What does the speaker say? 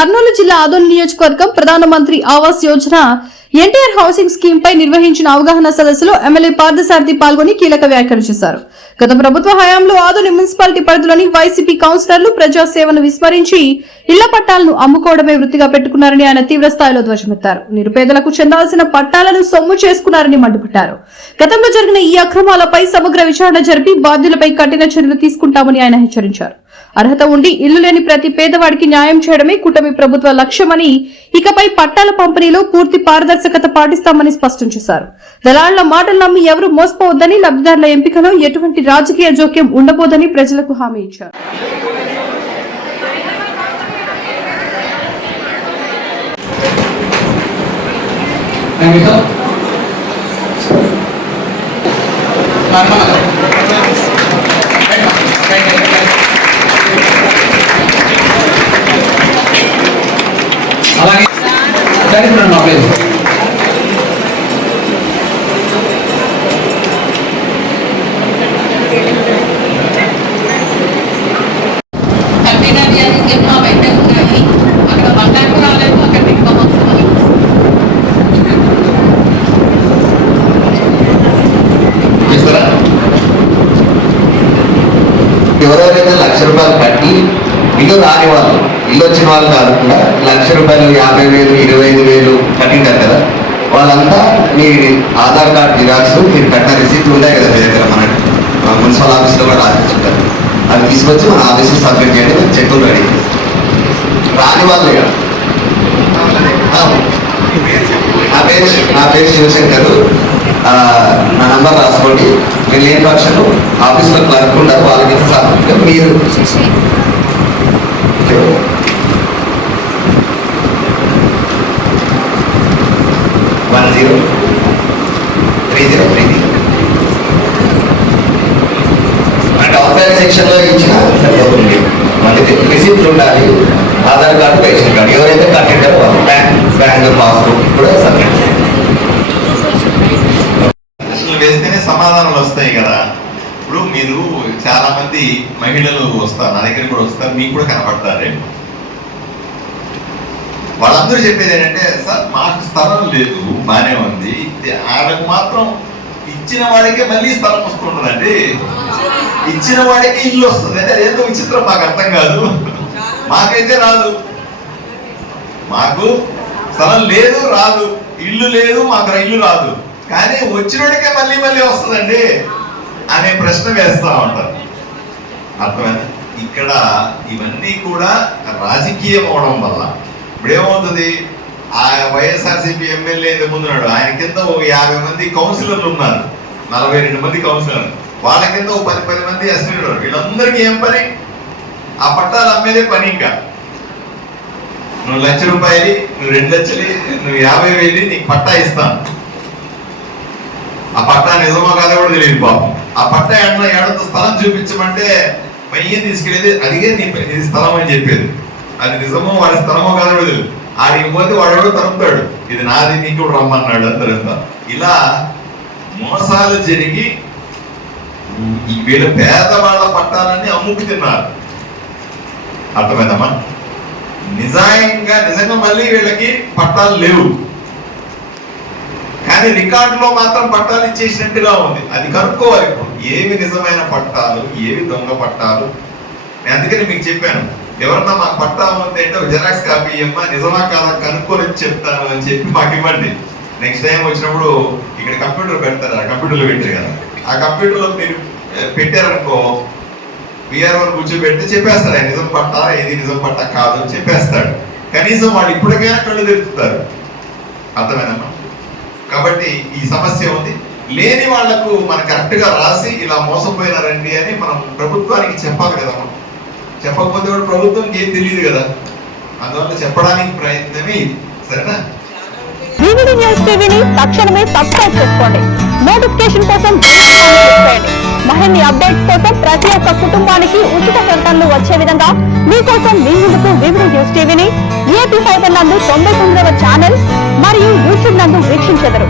కర్నూలు జిల్లా ఆదోని నియోజకవర్గం ప్రధానమంత్రి ఆవాస్ యోజన ఎన్టీఆర్ హౌసింగ్ స్కీమ్ పై నిర్వహించిన అవగాహన సదస్సులో ఎమ్మెల్యే పార్థసారథి పాల్గొని కీలక వ్యాఖ్యలు చేశారు. గత ప్రభుత్వ హయాంలో ఆదోని మున్సిపాలిటీ పరిధిలోని వైసీపీ కౌన్సిలర్లు ప్రజాసేవను విస్మరించి ఇళ్ల పట్టాలను అమ్ముకోవడమే వృత్తిగా పెట్టుకున్నారని ఆయన తీవ్ర స్థాయిలో ధ్వజమెత్తారు. నిరుపేదలకు చెందాల్సిన పట్టాలను సొమ్ము చేసుకున్నారని మండిపడ్డారు. గతంలో జరిగిన ఈ అక్రమాలపై సమగ్ర విచారణ జరిపి బాధ్యులపై కఠిన చర్యలు తీసుకుంటామని ఆయన హెచ్చరించారు. అర్హత ఉండి ఇల్లు లేని ప్రతి పేదవాడికి న్యాయం చేయడమే కూటమి ప్రభుత్వ లక్ష్యమని, ఇకపై పట్టాల పంపిణీలో పూర్తి పారదర్శకత పాటిస్తామని స్పష్టం చేశారు. దళారుల మాటలు నమ్మి ఎవరూ మోసపోవద్దని, లబ్ధిదారుల ఎంపికలో ఎటువంటి రాజకీయ జోక్యం ఉండబోదని ప్రజలకు హామీ ఇచ్చారు. అలాగే మా పేరు అక్కడ బంగారు రాలేదు, అక్కడ ఎవరెవరైతే ₹1,00,000 కట్టి ఇల్లు రాని వాళ్ళు, ఇల్లు వచ్చిన వాళ్ళు కాకుండా ₹1,00,000, 50,000, 25,000 కట్టింటారు కదా, వాళ్ళంతా మీ ఆధార్ కార్డు జిరాక్స్, మీరు కట్టిన రిసిప్ట్లు ఉన్నాయి కదా మీ దగ్గర, మన మున్సిపల్ ఆఫీస్లో కూడా రాసిస్తుంటారు. అవి తీసుకొచ్చి మన ఆఫీస్లో సబ్మిట్ చేయండి, చెక్కులు రెడీ. రాని వాళ్ళు నా పేరు శివశంకర్, నా నంబర్ రాసుకోండి. మీరు లేని పక్షం ఆఫీస్లో క్లర్క్ ఉంటారు, వాళ్ళకి మీరు 103030 అంటే ఆఫ్లైన్ సెక్షన్లో ఇచ్చిన సరిపోతుంది. మనకి రిసిప్ట్ ఉండాలి, ఆధార్ కార్డు, రేషన్ కార్డు, ఎవరైతే కట్టింటారో వాళ్ళు బ్యాంక్ పాస్బుక్ కూడా సబ్మిట్ చేయాలి. వేస్తేనే సమాధానాలు వస్తాయి కదా. ఇప్పుడు మీరు చాలా మంది మహిళలు వస్తారు, నా దగ్గర కూడా వస్తారు, మీకు కూడా కనపడతారు. వాళ్ళందరూ చెప్పేది ఏంటంటే, సార్ మాకు స్థలం లేదు, బాగానే ఉంది, ఆమెకు మాత్రం ఇచ్చిన వాడికే మళ్ళీ స్థలం వస్తుంటుందండి, ఇచ్చిన వాడికి ఇల్లు వస్తుంది అంటే అదేందో విచిత్రం, మాకు అర్థం కాదు. మాకైతే రాదు, మాకు స్థలం లేదు, రాదు, ఇల్లు లేదు, మాకు ఇల్లు రాదు, కానీ వచ్చినోడికే మళ్ళీ మళ్ళీ వస్తుందండి అనే ప్రశ్న వేస్తా ఉంటారు. అర్థమైంది? ఇక్కడ ఇవన్నీ కూడా రాజకీయం అవడం వల్ల ఇప్పుడు ఏమవుతుంది, ఆ వైఎస్ఆర్సీపీ ఎమ్మెల్యే ముందున్నాడు, ఆయన కింద ఒక 50 మంది కౌన్సిలర్లు ఉన్నారు, 42 మంది కౌన్సిలర్లు, వాళ్ళ కింద ఒక 10 మంది అసిస్టెంట్లు. వీళ్ళందరికీ ఏం పని? ఆ పట్టాలు అమ్మేదే పని. ఇంకా నువ్వు ₹1,00,000, నువ్వు 2 లక్షలు, నువ్వు 50,000, నీకు పట్టా ఇస్తాను. ఆ పట్టా నిజమో కాదో కూడా తెలియదు పాపం. ఆ పట్టా ఏడంత స్థలం చూపించమంటే పయ్య తీసుకెళ్ళేది, అదిగే ఇది స్థలం అని చెప్పేది. అది నిజమో వాడి స్థలమో కాదో కూడా తెలియదు. ఆడికి పోతే వాడు తరుపుతాడు, ఇది నాది, నీకు రమ్మన్నాడు అందరంతా. ఇలా మోసాలు జరిగి వీళ్ళ పేదవాళ్ళ పట్టాలన్నీ అమ్ముకు తిన్నారు. అర్థమైందమ్మా? నిజంగా మళ్ళీ వీళ్ళకి పట్టాలు లేవు, కానీ రికార్డులో మాత్రం పట్టాలు ఇచ్చేసినట్టుగా ఉంది. అది కనుక్కోవాలి ఇప్పుడు, ఏవి నిజమైన పట్టాలు, ఏవి దొంగ పట్టాలు. నేను అందుకని మీకు చెప్పాను, ఎవరన్నా మాకు పట్టా ఉంది అంటే జెరాక్స్ కాపీ ఇవ్వమ్మా, నిజమా కాదా కనుక్కొని చెప్తాను అని చెప్పి మాకు ఇవ్వండి. నెక్స్ట్ టైం వచ్చినప్పుడు ఇక్కడ కంప్యూటర్ పెడతారు, ఆ కంప్యూటర్లో పెట్టారు కదా, ఆ కంప్యూటర్లో మీరు పెట్టారనుకో, విఆర్ఓని కూర్చోబెడితే చెప్పేస్తాడు, ఆయన నిజం పట్టా, ఏది నిజం పట్టా కాదు అని చెప్పేస్తాడు. కనీసం వాళ్ళు ఇప్పటికైనా కళ్ళు తెరుపుతారు. అర్థమైందమ్మా? కాబట్టి ఈ సమస్య ఉంది. లేని వాళ్లకు మనం కరెక్ట్గా రాసి ఇలా మోసపోయినారండి అని మనం ప్రభుత్వానికి చెప్పాలి కదమ్మా. చెప్పకపోతే కూడా ప్రభుత్వానికి ఏం తెలియదు కదా, అందువల్ల చెప్పడానికి ప్రయత్నమే ఇది. సరేనా? వివిడి న్యూస్ టీవీని తక్షణమే సబ్స్క్రైబ్ చేసుకోండి. నోటిఫికేషన్ కోసం మరిన్ని అప్డేట్స్ కోసం ప్రతి ఒక్క కుటుంబానికి ఉచిత ప్రకటనలు వచ్చే విధంగా మీకోసం మీ ముందుకు వివిడి న్యూస్ టీవీని ఏపీ 5 నందు 99వ ఛానల్ మరియు యూట్యూబ్ నందు వీక్షించెదరు.